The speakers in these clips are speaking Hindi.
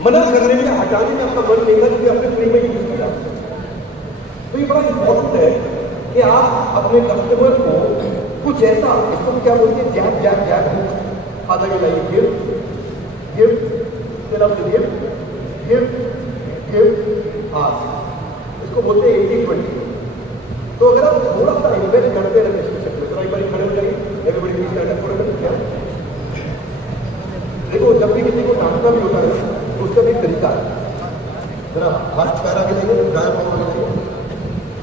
मना करने में, हटाने में आपका मन नहीं है क्योंकि आपने फ्री में यूज किया। तो ये बड़ा इंपॉर्टेंट है कि आप अपने कस्टमर को कुछ ऐसा, इसको क्या बोलते हैं, जैब जैब जैब, हाथ आगे लाइए, गिफ्ट गिफ्ट, फिर आप गिफ्ट गिफ्ट गिफ्ट, आस्क, इसको बोलते हैं 80-20। तो अगर आप थोड़ा सा इन्वेस्ट करते रहते हैं इसके चक्कर, एक बार खड़े हो जाइए, everybody please stand up for क्या। देखो जब भी किसी को डांटना भी होता है तो उसका भी तरीका है, जरा हाथ पैर आगे लेंगे, दाएं पाँव आगे लेंगे।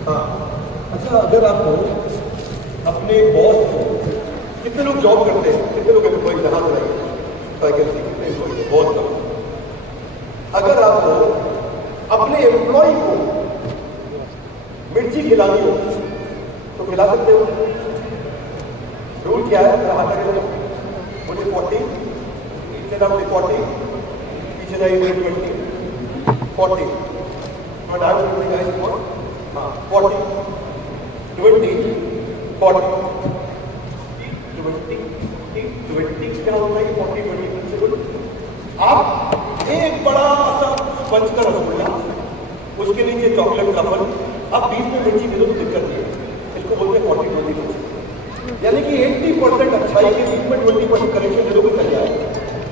हाँ, अच्छा, अगर आपको अपने बॉस को, कितने लोग जॉब करते हैं, कितने लोग एम्प्लॉय, जहाँ बनाइए वैकेंसी, कितने एम्प्लॉय, बहुत कम। अगर आपको अपने एम्प्लॉय को मिर्ची खिलानी हो तो खिला सकते हो। रूल क्या है, हाथ आगे लो, मुझे 40, पीछे ना मुझे 40, पीछे ना 20, 40, और डाल सकते हैं इसको, हाँ 40, 20, 40, 20 क्या होता है, 40, 20। आप एक बड़ा सा स्पंज का रसगुल्ला, उसके नीचे चॉकलेट ट्रफल, अब 20 में मिर्ची दे दो तो दिक्कत नहीं है, इसको बोलते हैं 40-20। यानी कि 80% अच्छाई के बीच में 20% करेक्शन दे दो, चल जाए।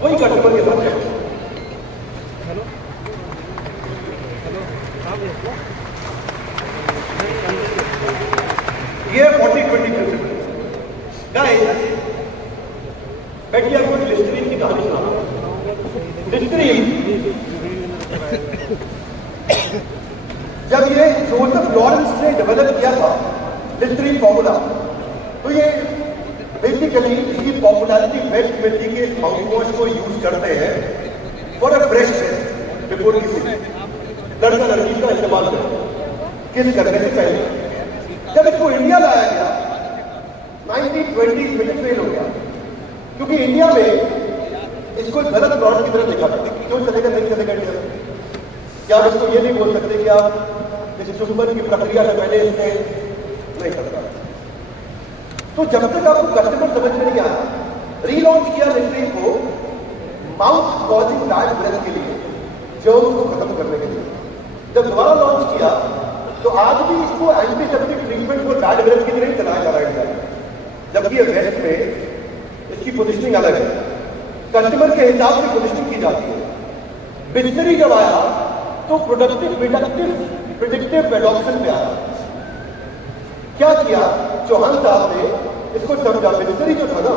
वही कस्टमर के साथ है। हेलो हेलो, ये 40-20 प्रिंसिपल। गाइस, बैठिए, आपको लिस्टरीन की कहानी सुना। लिस्टरीन, जब ये जोसेफ लॉरेंस ने डेवलप किया था लिस्टरीन फॉर्मूला, तो ये बेसिकली इसकी पॉपुलैरिटी वेस्ट में थी कि इस माउथ वॉश को यूज करते हैं for a fresh face, before kissing, लड़का लड़की का इस्तेमाल करते किस करने से पहले। जब इसको इंडिया लाया गया 1920s में, फेल हो गया क्योंकि इंडिया में इसको गलत प्रोडक्ट की तरह देखा था। क्यों चलेगा, नहीं चलेगा इंडिया में? क्या आप इसको ये नहीं बोल सकते कि आप इस चुंबन की प्रक्रिया से पहले इसने नहीं करता? तो जब तक आपको कस्टमर समझ में नहीं आया, रीलॉन्च किया लिस्टरीन को माउथ कॉजिंग बैड ब्रेथ के लिए, जर्म्स को खत्म करने के लिए। जब दोबारा लॉन्च किया तो आज भी इसको antiseptic treatment for bad breath की तरह ही चलाया जा रहा है इंडिया में, जबकि वेस्ट में इसकी पोजिशनिंग अलग है, कस्टमर के हिसाब से पोजिशनिंग की जाती है। बिस्लरी जब आया तो प्रिडिक्टिव एडॉप्शन पे आया। क्या किया चौहान साहब ने, इसको समझा। बिस्लरी जो था ना,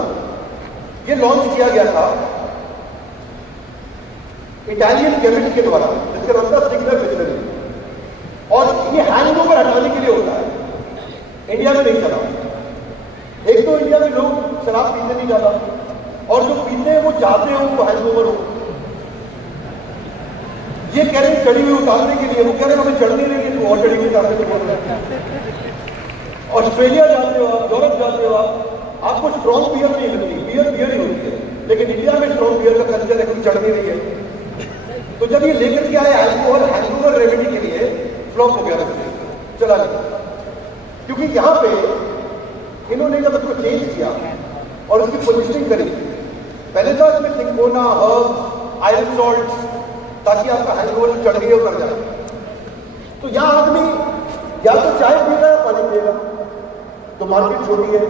ये लॉन्च किया गया था इटालियन केमिस्ट के द्वारा, जिसका नाम था सिग्नल बिस्लरी, और ये हैंगओवर हटाने के लिए होता है। इंडिया में नहीं चला। एक तो इंडिया में लोग शराब पीते नहीं ज्यादा, और जो पीते हैं वो चाहते हैं उनको हैंगओवर हो। ये कह रहे हैं चढ़ी हुई उतारने के लिए, वो कह रहे हैं हमें चढ़नी नहीं है, तो और चढ़ी हुई उतारने को बोल रहे हैं। ऑस्ट्रेलिया जाते हो आप, यूरोप जाते हो आप, आपको स्ट्रॉन्ग बियर नहीं मिलती, बियर ही होती है, लेकिन इंडिया में स्ट्रॉन्ग बियर का कल्चर है, कोई चढ़नी नहीं है। तो जब ये लेकर के आए अल्कोहल हैंगओवर रेमेडी के लिए, फ्लॉप हो गया, चला नहीं। क्योंकि यहाँ पे इन्होंने जब इसको चेंज किया और उसकी पोजिशनिंग करी, पहले था इसमें सिंकोना, हर्ब, आयरन सॉल्ट, ताकि आपका हैंगओवर चढ़ गया उतर जाए। तो यहाँ आदमी या तो चाय पिएगा या पानी पिएगा, तो मार्केट छोटी है,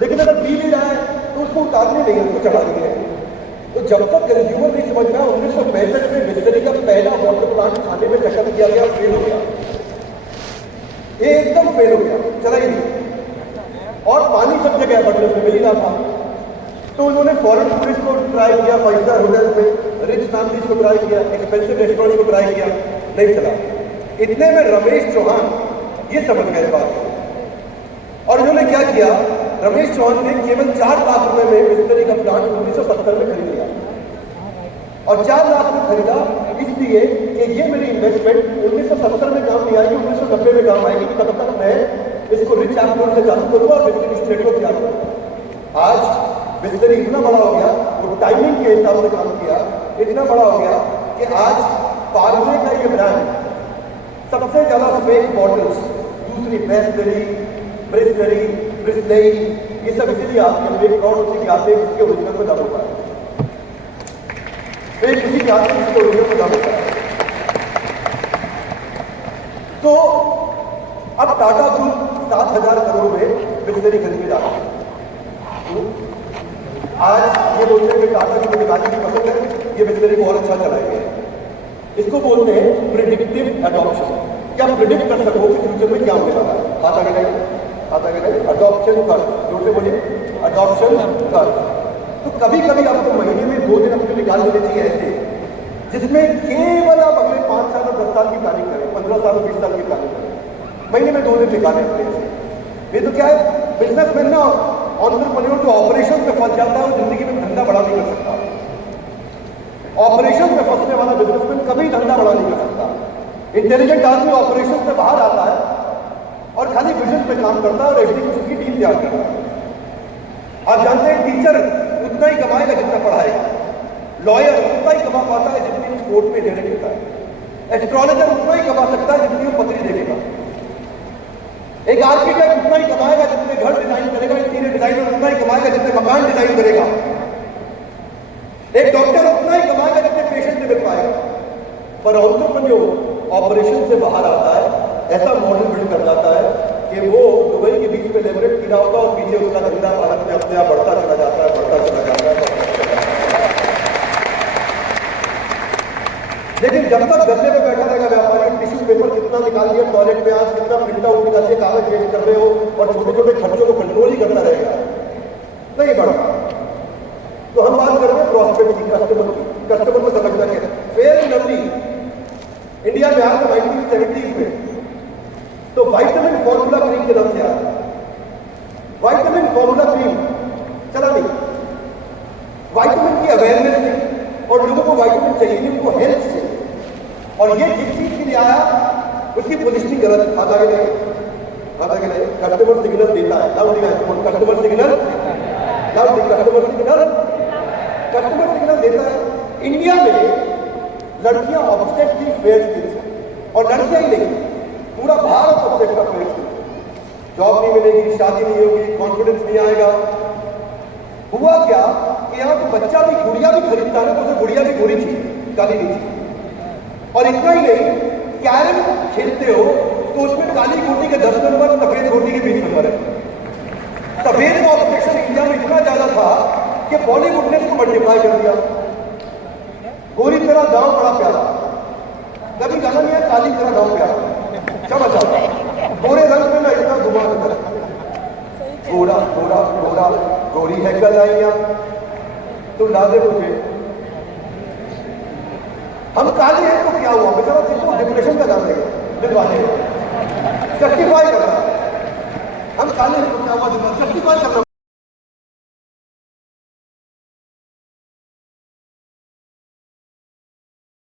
लेकिन अगर पी भी रहा है तो उसको उतारने नहीं है, उसको चढ़ा दिए। तो जब तक कंज्यूमर नहीं समझ में, 1965 में बिस्लरी का पहला वाटर प्लांट खाने में चक्कर किया गया, फेल हो गया, ये एकदम फेल हो गया, चला ही नहीं। और पानी सब जगह बटलर में मिल ही रहा था। तो उन्होंने फॉरेन टूरिस्ट को ट्राई किया, 5 स्टार होटल में, रिच फैमिलीज को ट्राई किया, एक्सपेंसिव रेस्टोरेंट को ट्राई किया, नहीं चला। इतने में रमेश चौहान ये समझ गए बात, और इन्होंने क्या किया, रमेश चौहान ने केवल 4 लाख रुपए में बिस्लरी का प्लांट 1970 में खरीद लिया। और 4 लाख में खरीदा इसलिए कि ये मेरी इन्वेस्टमेंट 1970 में काम नहीं आएगी, 1990 में काम आएगी, तब तक मैं इसको रिच एप्रोच से चालू करूँगा और बिस्लरी स्टेट को तैयार करूँगा। आज बिस्लरी इतना बड़ा हो गया, वो टाइमिंग के हिसाब से काम किया, इतना बड़ा हो गया कि आज पार्ले का ये ब्रांड सबसे ज्यादा फेक बॉटल्स, दूसरी बेस्टरी, ब्रिस्लरी, ब्रिस्लेई, ये सब इसीलिए आते हैं, फेक प्रोडक्ट इसीलिए आते हैं, इसके ओरिजिनल में दम होता है। फिर किसी के हाथ में किसी को ओरिजिनल बना देता है। तो अब टाटा ग्रुप 7,000 करोड़ में बिस्लरी खरीद के डाला। आज ये बोलते हैं कि टाटा की मुझे गाड़ी की पसंद है, ये बिस्लरी को और अच्छा चलाएंगे। इसको बोलते हैं प्रिडिक्टिव एडॉप्शन। क्या प्रिडिक्ट कर सको कि फ्यूचर में क्या होने वाला है? आता कि नहीं? आता कि नहीं? अडॉप्शन कर्व, जोर से बोलिए, अडॉप्शन कर्व। तो कभी कभी आपको महीने में 2 दिन अपने निकाल लेने चाहिए ऐसे, जिसमें केवल आप अगले 5 साल और 10 साल की प्लानिंग करें, 15 साल और 20 साल की प्लानिंग करें। महीने में 2 दिन निकालें अपने ऐसे। ये तो क्या है, बिजनेसमैन ना, एंटरप्रेन्योर जो ऑपरेशन में फंस जाता है वो जिंदगी में धंधा बड़ा नहीं कर सकता। ऑपरेशन में फंसने वाला बिजनेसमैन कभी धंधा बड़ा नहीं कर सकता। इंटेलिजेंट आदमी ऑपरेशन से बाहर आता है और खाली विजन पे काम करता है और एग्जीक्यूशन की टीम तैयार करता है। आप जानते हैं टीचर उतना ही कमाएगा जितना पढ़ाएगा, लॉयर उतना ही कमा पाता है जितनी उस कोर्ट में डेरे देता है, एस्ट्रोलॉजर उतना ही कमा सकता है जितनी वो पत्री देगा, एक आर्किटेक्ट उतना ही कमाएगा जितने घर डिजाइन करेगा, इंटीरियर डिजाइनर उतना ही कमाएगा जितने मकान डिजाइन करेगा, एक डॉक्टर उतना ही कमाएगा जितने पेशेंट से मिल पाएगा। पर एंटरप्रेन्योर ऑपरेशन से बाहर आता है, ऐसा मॉडल बिल्ड कर जाता है कि वो दुबई के बीच में लेवरेज गिरा होगा और पीछे उसका धंधा भारत में अपने आप बढ़ता चला जाता है, बढ़ता चला जाता है। लेकिन जब तक गले में बैठा रहेगा व्यापारी, टिश्यू पेपर कितना निकाल दिया टॉयलेट में, आज कितना प्रिंट आउट निकाल दिया, कागज वेस्ट कर रहे हो और छोटे छोटे खर्चों को कंट्रोल ही करता रहेगा, नहीं बढ़ता। तो हम बात कर रहे हैं प्रॉस्पेक्ट की, कस्टमर की। कस्टमर को समझना क्या है। फेयर एंड लवली इंडिया में आया था 1970s में, तो वाइटामिन फॉर्मूला क्रीम के नाम से आया। वाइटामिन फॉर्मूला क्रीम चला नहीं, वाइटामिन की अवेयरनेस थी और लोगों को वाइटामिन चाहिए नहीं, उनको हेल्थ चाहिए। और ये जिस चीज के लिए आया उसकी पोजिशनिंग गलत। आता कि नहीं? आता कि नहीं? कस्टमर सिग्नल देता है, कस्टमर सिग्नल, कस्टमर सिग्नल देता है। इंडिया में लड़कियां ऑब्सेस्ड थी फेयर स्किल्स से, और लड़कियां ही नहीं, पूरा भारत ऑब्सेस्ड था फेयर स्किल्स। जॉब नहीं मिलेगी, शादी नहीं होगी, कॉन्फिडेंस नहीं आएगा। हुआ क्या कि यहाँ तो बच्चा भी गुड़िया भी खरीदता है, तो उसे गुड़िया भी गोरी चाहिए, काली नहीं चाहिए। और इतना ही नहीं, कैरम खेलते हो तो उसमें काली गोटी के 10 नंबर, सफेद गोटी के 20 नंबर है। सफेद का ऑब्जेक्शन इंडिया में इतना ज्यादा था कि बॉलीवुड ने इसको मल्टीप्लाई कर दिया। गोरी तेरा गांव बड़ा प्यारा, कभी गाना नहीं है, काली तेरा गांव प्यारा, चमक आता गोरे रंग में ना इतना घुमा कर, गोरा गोरा गोरा गोरी है कलाइया, तो ला दे मुझे। हम काले हैं तो क्या हुआ, बेचारा देखो डिप्रेशन का गाना है, दिलवाने जस्टिफाई कर रहा है। हम काले हैं तो क्या हुआ, जस्टिफाई कर रहा